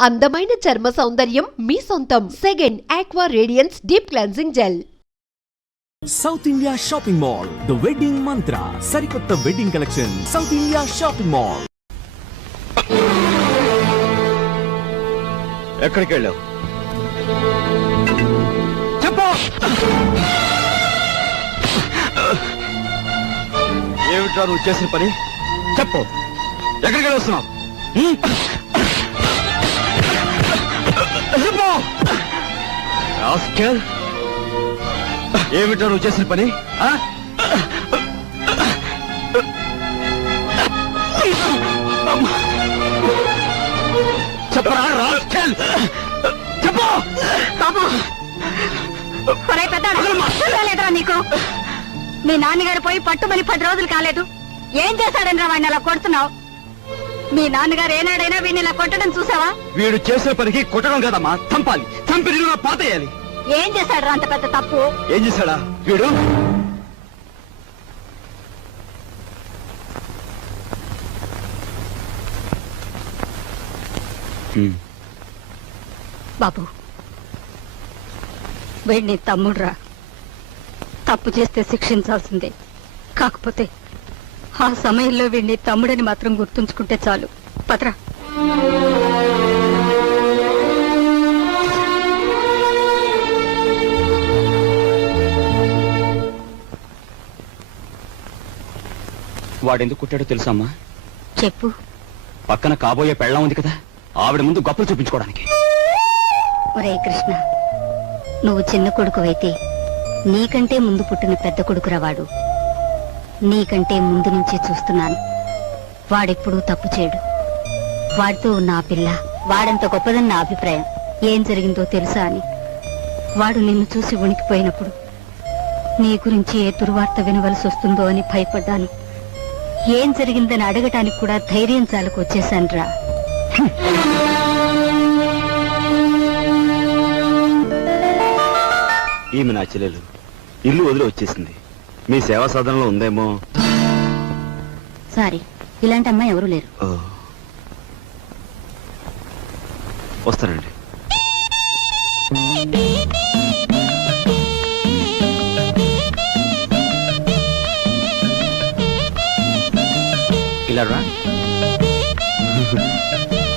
అందమైన చర్మ సౌందర్యం మీ సొంతం. Second aqua radiance deep cleansing gel. South India shopping mall, the wedding మంత్ర. సరికొత్త wedding collection south India shopping mall. ఎక్కడికి వెళ్ళావు? చెప్పు. ఏమిట్రా నువ్వు చేసిన పని? చెప్పు, ఎక్కడికి వెళ్ళొస్తున్నావు? చెప్పు. ఏమిట్రా నువ్వు చేసిన పని? చెప్పరా రాస్కెల్, చెప్పు. లేదురా నీకు? మీ నాన్నగారు పోయి పట్టుమని 10 రోజులు కాలేదు. ఏం చేశాడని రా వాడిని అలా కొడుతున్నావు? మీ నాన్నగారు ఏనాడైనా వీడిని ఇలా కొట్టడం చూసావా? వీడు చేసే పనికి కొట్టడం కదమ్మా, చంపాలి. చంపి పాతేయాలి. ఏం చేశాడు అంత పెద్ద తప్పు? ఏం చేశాడా వీడు? బాబు, వీడిని తమ్ముడురా. తప్పు చేస్తే శిక్షించాల్సిందే. కాకపోతే ఆ సమయంలో వీడిని తమ్ముడని మాత్రం గుర్తుంచుకుంటే చాలు. పత్రా. వాడెందుకు కుట్టాడో తెలుసమ్మా? చెప్పు. పక్కన కాబోయే పెళ్ళం ఉంది కదా, ఆవిడ ముందు గొప్పలు చూపించుకోవడానికి. ఒరే కృష్ణ, నువ్వు చిన్న కొడుకువైతే నీకంటే ముందు పుట్టిన పెద్ద కొడుకురా వాడు. నీకంటే ముందు నుంచే చూస్తున్నాను. వాడెప్పుడూ తప్పు చేయడు. వాడితో ఉన్న ఆ పిల్ల వాడంత గొప్పదని నా అభిప్రాయం. ఏం జరిగిందో తెలుసా అని వాడు నిన్ను చూసి వణికిపోయినప్పుడు నీ గురించి ఏ దుర్వార్త వినవలసి వస్తుందో అని భయపడ్డాను. ఏం జరిగిందని అడగటానికి కూడా ధైర్యం చాలకు వచ్చేశానురా. ఈమె నా చెల్లెలు ఇల్లు వదిలి వచ్చేసింది. మీ సేవా సాధనలో ఉందేమో. సారీ, ఇలాంటి అమ్మాయి ఎవరూ లేరు. వస్తానండి. ఇలా రా.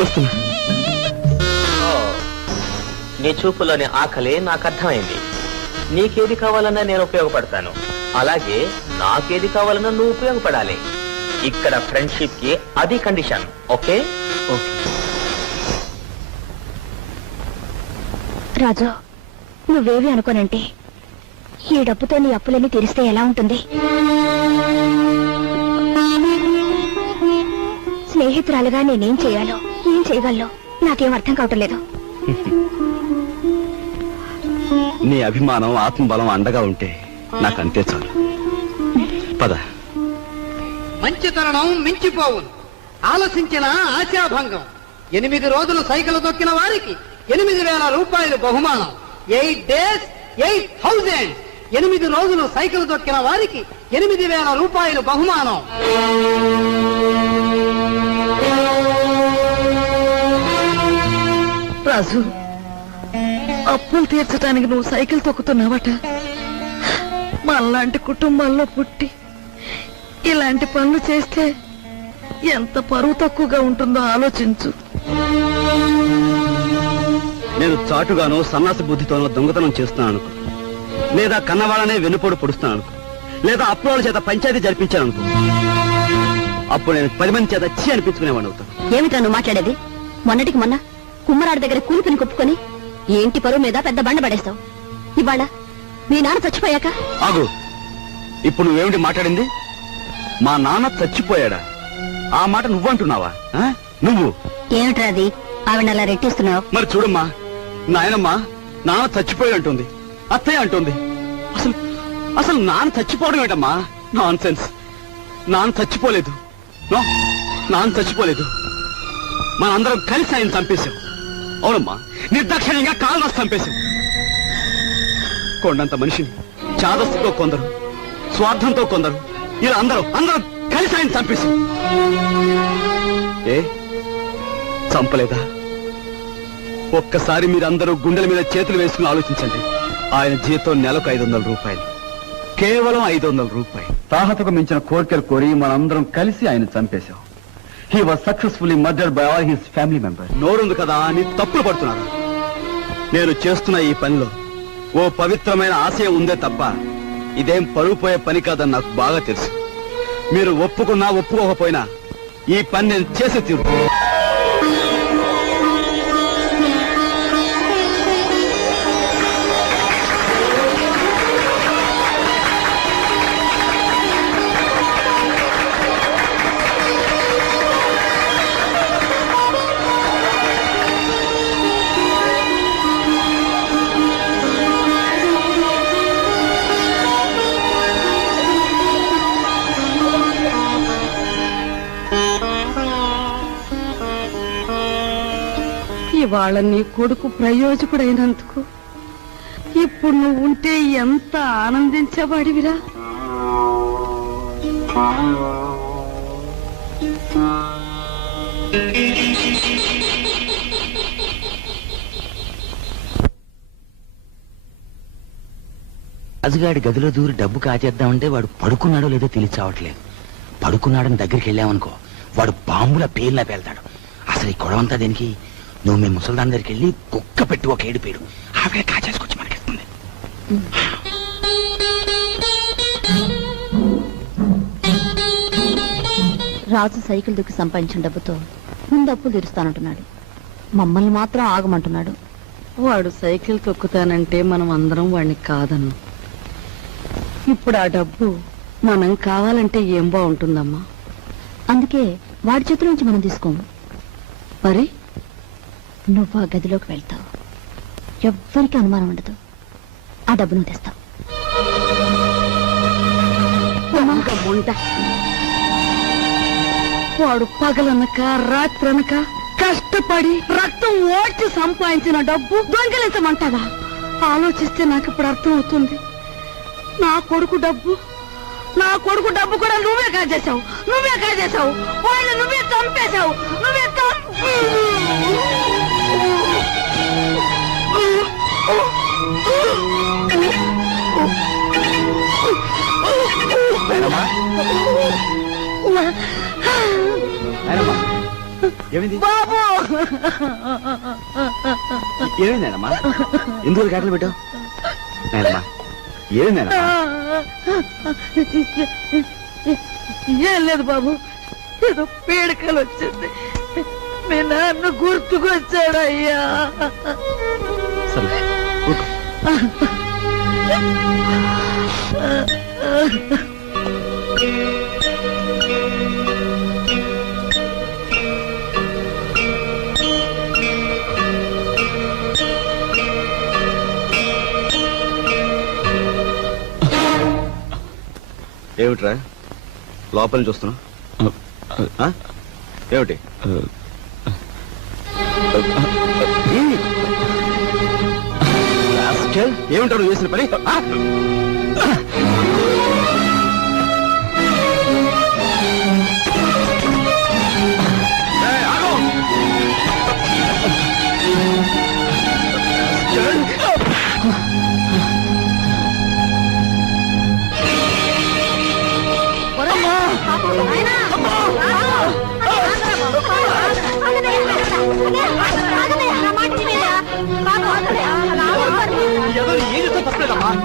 వస్తున్నా. నీ చూపులోని ఆకలి నాకు అర్థమైంది. నీకేది కావాలన్నా నేను ఉపయోగపడతాను, అలాగే నాకేది కావాలన్నా నువ్వు ఉపయోగపడాలి. ఇక్కడ ఫ్రెండ్షిప్ కి అది కండిషన్. ఓకే? రాజు, నువ్వేవి అనుకోనంటే ఈ డబ్బుతో నీ అప్పులన్నీ తీరిస్తే ఎలా ఉంటుంది? స్నేహితురాలుగా నేనేం చేయాలో, ఏం చేయగలను నాకేం అర్థం కావటం లేదు. నీ అభిమానం, ఆత్మబలం అండగా ఉంటే నాకంతే చాలు. పద. మంచి తరుణం మించిపోవును, ఆలసించిన ఆశాభంగం. 8 రోజులు సైకిల్ తొక్కిన వారికి 8,000 రూపాయలు బహుమానం. 8 days 8,000. 8 రోజులు సైకిల్ తొక్కిన వారికి 8,000 రూపాయలు బహుమానం. రాజు, అప్పులు తీర్చడానికి నువ్వు సైకిల్ తొక్కుతున్నావట. మనలాంటి కుటుంబాల్లో పుట్టి ఇలాంటి పనులు చేస్తే ఎంత పరువు తక్కువగా ఉంటుందో ఆలోచించు. నేను చాటుగానో సన్నాసి బుద్ధితోనో దొంగతనం చేస్తున్నాను అనుకో, లేదా కన్నవాళ్ళనే వెన్నుపోటు పొడుస్తాను అనుకో, లేదా అప్పుల చేత పంచాయతీ జరిపించాను అనుకో, అప్పుడు నేను 10 మంది చేత చీ అనిపించుకునేవాడు అవుతాను. ఏమిటా నువ్వు మాట్లాడేది? మొన్నటికి మొన్న కుమ్మరాడి దగ్గర కూలిపిని కొప్పుకొని ఏంటి పరువు మీద పెద్ద బండ పడేస్తావు. ఇవాళ మీ నాన్న చచ్చిపోయాక ఆగు. ఇప్పుడు నువ్వేమిటి మాట్లాడింది? మా నాన్న చచ్చిపోయాడా? ఆ మాట నువ్వంటున్నావా? నువ్వు ఏమిట్రా అది? ఆవిడ అలా రెట్టిస్తున్నావు. మరి చూడమ్మా, నాయనమ్మా నాన్న చచ్చిపోయి అంటుంది, అత్తయ్య అంటుంది. అసలు అసలు నాన్న చచ్చిపోవడం ఏంటమ్మా? Non sense. నాన్న చచ్చిపోలేదు. నాన్న చచ్చిపోలేదు. మనందరం కలిసి ఆయన చంపేశాం. అవునమ్మా, నిర్దాక్షిణ్యంగా కాలు రాసి చంపేశాం. కొండంత మనిషిని చాదస్తుతో కొందరు, స్వార్థంతో కొందరు, ఇలా అందరూ కలిసి ఆయన చంపేశాం. ఏ చంపలేదా? ఒక్కసారి మీరందరూ గుండెల మీద చేతులు వేసుకుని ఆలోచించండి. ఆయన జీతం నెలకు 500 రూపాయలు, కేవలం 500 రూపాయలు. తాహతకు మించిన కోరికలు కోరి మనందరం కలిసి ఆయన చంపేశాం. He was successfully murdered by all his family members. నోరుంది కదా అని తప్పులు పడుతున్నారు. నేను చేస్తున్న ఈ పనిలో ఓ పవిత్రమైన ఆశయం ఉందే తప్ప ఇదేం పరువు పోయే పని కాదని నాకు బాగా తెలుసు. మీరు ఒప్పుకున్నా ఒప్పుకోకపోయినా ఈ పని నేను చేసి తీరు. ఇవాళ నీ కొడుకు ప్రయోజకుడైనందుకు ఇప్పుడు నువ్వు ఉంటే ఎంత ఆనందించేవాడివిరా. రాజుగాడి గదిలో దూరి డబ్బు కాచేద్దామంటే వాడు పడుకున్నాడో లేదో తెలియచావట్లేదు. పడుకున్నాడని దగ్గరికి వెళ్ళామనుకో వాడు బాంబుల పేర్లా పేల్తాడు. అసలు ఈ గొడవంతా దేనికి? నువ్వు మీ ముసల్దాన్ దగ్గరికి వెళ్ళి కుక్క పెట్టి ఒక ఏడిపేడు, ఆవిడ కాచేసుకొచ్చి మనకిస్తుంది. రాజు సైకిల్ దుక్కి సంపాదించిన డబ్బుతో ముందు అప్పులు తీరుస్తానంటున్నాడు. మమ్మల్ని మాత్రం ఆగమంటున్నాడు. వాడు సైకిల్ తొక్కుతానంటే మనం అందరం వాడిని కాదన్ను. ఇప్పుడు ఆ డబ్బు మనం కావాలంటే ఏం బాగుంటుందమ్మా. అందుకే వాడి చేతుల నుంచి మనం తీసుకోము. మరి నువ్వు ఆ గదిలోకి వెళ్తావు, ఎవ్వరికి అనుమానం ఉండదు. ఆ డబ్బు నువ్వు తెస్తావు. ముంట వాడు పగలనక రాత్రనక కష్టపడి రక్తం ఓడ్చి సంపాదించిన డబ్బు దొంగిలించమంటావా? ఆలోచిస్తే నాకు ఇప్పుడు అర్థం అవుతుంది. నా కొడుకు డబ్బు కూడా నువ్వే కాజేశావు. వాళ్ళు నువ్వే చంపేశావు. బాబు ఏమైందమ్మా? ఎందుకు కేకలు పెట్టావు? నాయనమ్మా ఏమైందమ్మా? ఏం లేదు బాబు, ఏదో పీడకలు వచ్చింది. మీ నాన్న గుర్తుకొచ్చాడయ్యా. సరే ఏమిట్రా లోపల చూస్తున్నా? ఏమిటి ఏమిటారు చేసిన పని?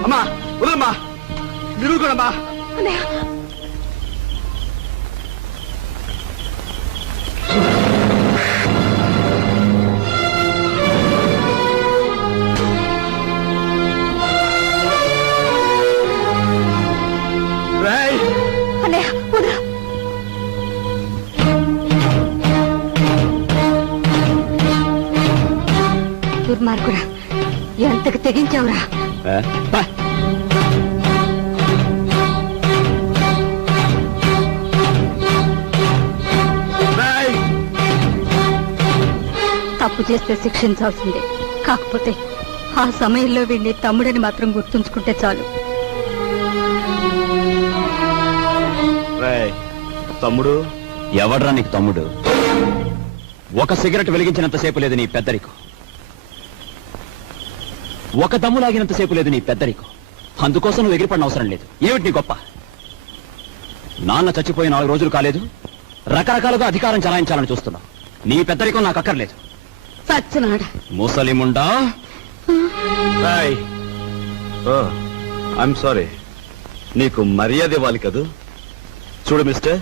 అమ్మా వదలమ్మా, మీరు కూడా అమ్మా. దుర్మార్గుడా, ఎంతకు తెగించావురా? తప్పు చేస్తే శిక్షించాల్సిందే. కాకపోతే ఆ సమయంలో వీడిని తమ్ముడని మాత్రం గుర్తుంచుకుంటే చాలు. తమ్ముడు ఎవడ్రా నీకు తమ్ముడు? ఒక సిగరెట్ వెలిగించినంతసేపు లేదు నీ పెద్దరికం. ఒక దమ్ము లాగినంతసేపు లేదు నీ పెద్దరికం. అందుకోసం నువ్వు ఎగిరిపడిన అవసరం లేదు. ఏమిటి నీ గొప్ప? నాన్న చచ్చిపోయి 4 రోజులు కాలేదు, రకరకాలుగా అధికారం చలాయించాలని చూస్తున్నావు. నీ పెద్దరికం నాకు అక్కర్లేదు. సచ్చినాడా ముసలిముండా. ఐఎమ్ సారీ, నీకు మర్యాద ఇవ్వాలి కదూ. చూడు మిస్టర్,